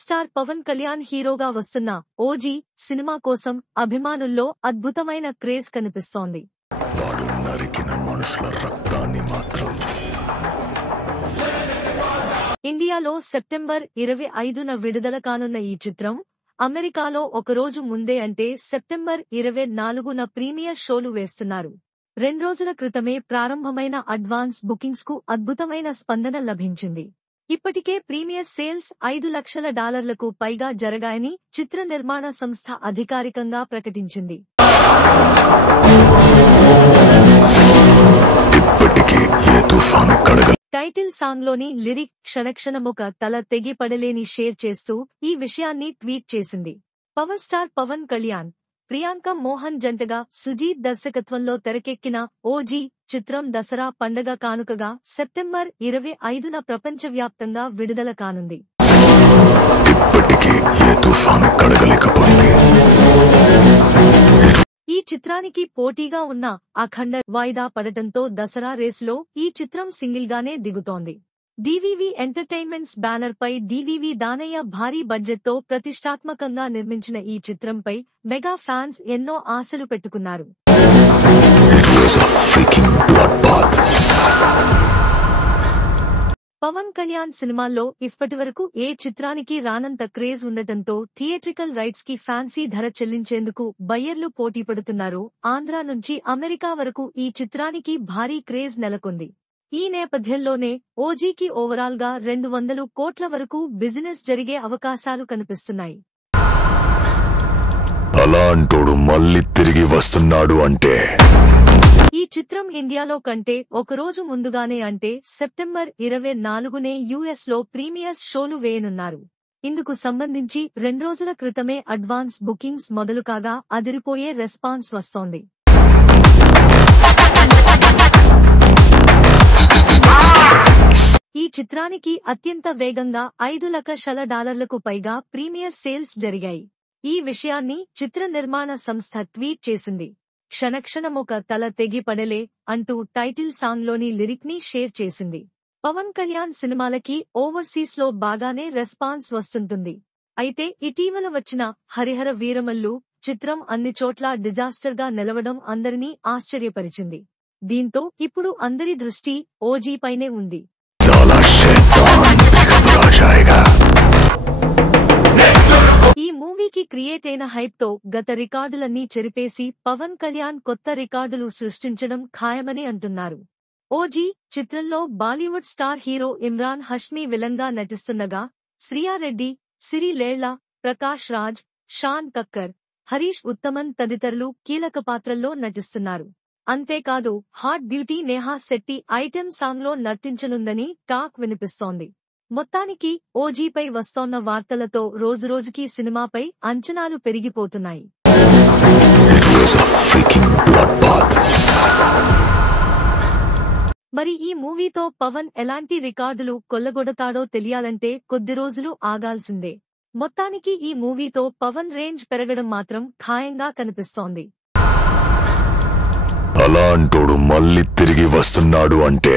Star Pawan Kalyan హీరోగా వస్తున్న OG cinema కోసం అభిమానుల్లో అద్భుతమైన క్రేజ్ కనిపిస్తోంది. ఇండియాలో సెప్టెంబర్ 25న విడుదల కానున్న ఈ చిత్రం అమెరికాలో ఒకరోజు ముందే అంటే సెప్టెంబర్ 24న ప్రీమియర్ షోలు వేస్తున్నారు. 2 రోజుల క్రితమే ప్రారంభమైన అడ్వాన్స్ బుకింగ్స్ కు అద్భుతమైన స్పందన లభించింది. ఇప్పటికే ప్రీమియర్ సేల్స్ $5 లక్షలకు పైగా జరగాయని చిత్ర నిర్మాణ సంస్థ అధికారికంగా ప్రకటించింది. టైటిల్ సాంగ్ లోని లిరిక్ క్షణక్షణముక తల తెగి పడలేని షేర్ చేస్తూ ఈ విషయాన్ని ట్వీట్ చేసింది. పవర్ స్టార్ పవన్ కళ్యాణ్, ప్రియాంక మోహన్ జంటగా సుజీత్ దర్శకత్వంలో తెరకెక్కిన ఓజీ చిత్రం దసరా పండగ కానుకగా సెప్టెంబర్ 25న ప్రపంచవ్యాప్తంగా విడుదల కానుంది. ఈ చిత్రానికి పోటీగా ఉన్న అఖండ వాయిదా పడటంతో దసరా రేసులో ఈ చిత్రం సింగిల్ గానే దిగుతోంది. డివివి ఎంటర్టైన్మెంట్స్ బ్యానర్ పై డివివి దానయ్య భారీ బడ్జెట్ తో ప్రతిష్టాత్మకంగా నిర్మించిన ఈ చిత్రంపై మెగా ఫ్యాన్స్ ఎన్నో ఆశలు పెట్టుకున్నారు. పవన్ కళ్యాణ్ సినిమాల్లో ఇప్పటివరకు ఏ చిత్రానికి రానంత క్రేజ్ ఉండటంతో థియేట్రికల్ రైట్స్ కి ఫ్యాన్సీ ధర చెల్లించేందుకు బయ్యర్లు పోటీపడుతున్నారు. ఆంధ్ర నుంచి అమెరికా వరకు ఈ చిత్రానికి భారీ క్రేజ్ నెలకొంది. ఈ నేపథ్యంలోనే ఓజీకి ఓవరాల్ గా 200 కోట్ల వరకు బిజినెస్ జరిగే అవకాశాలు కనిపిస్తున్నాయి. అలాంటోడు మళ్ళీ తిరిగి వస్తున్నాడు అంటే ఈ చిత్రం ఇండియాలో కంటే ఒకరోజు ముందుగానే అంటే సెప్టెంబర్ 24నే యుఎస్ లో ప్రీమియర్స్ షోలు వేయనున్నారు. ఇందుకు సంబంధించి 2 రోజుల క్రితమే అడ్వాన్స్ బుకింగ్స్ మొదలు కాగా అదిరిపోయే రెస్పాన్స్ వస్తోంది. ఈ చిత్రానికి అత్యంత వేగంగా $5 లక్షలకు పైగా ప్రీమియర్ సేల్స్ జరిగాయి. ఈ విషయాన్ని చిత్ర నిర్మాణ సంస్థ ట్వీట్ చేసింది. క్షణక్షణముక తల తెగి పడలే అంటూ టైటిల్ సాంగ్ లోని లిరిక్ ని షేర్ చేసింది. పవన్ కళ్యాణ్ సినిమాలకి ఓవర్సీస్ లో బాగానే రెస్పాన్స్ వస్తుంటుంది. అయితే ఇటీవల వచ్చిన హరిహర వీరమల్లు చిత్రం అన్ని చోట్ల డిజాస్టర్ గా నిలవడం అందరినీ ఆశ్చర్యపరిచింది. దీంతో ఇప్పుడు అందరి దృష్టి ఓజీ పైనే ఉంది. ఈ మూవీకి క్రియేట్ అయిన హైప్ తో గత రికార్డులన్నీ చెరిపేసి పవన్ కళ్యాణ్ కొత్త రికార్డులు సృష్టించడం ఖాయమని అంటున్నారు. ఓజీ చిత్రంలో Bollywood star hero Imran Hashmi villain గా నటిస్తుండగా శ్రియారెడ్డి, సిరి లేళ్ల, ప్రకాష్ రాజ్, షాన్ కక్కర్, హరీష్ ఉత్తమన్ తదితరులు కీలక పాత్రల్లో నటిస్తున్నారు. అంతేకాదు hot beauty Neha Shetty item song లో నర్తించనుందని టాక్ వినిపిస్తోంది. మొత్తానికి ఓజీపై వస్తోన్న వార్తలతో రోజురోజుకీ సినిమాపై అంచనాలు పెరిగిపోతున్నాయి. మరి ఈ మూవీతో పవన్ ఎలాంటి రికార్డులు కొల్లగొడతాడో తెలియాలంటే కొద్ది రోజులు ఆగాల్సిందే. మొత్తానికి ఈ మూవీతో పవన్ రేంజ్ పెరగడం మాత్రం ఖాయంగా కనిపిస్తోంది. అలాంటోడు మళ్ళీ తిరిగి వస్తున్నాడు అంటే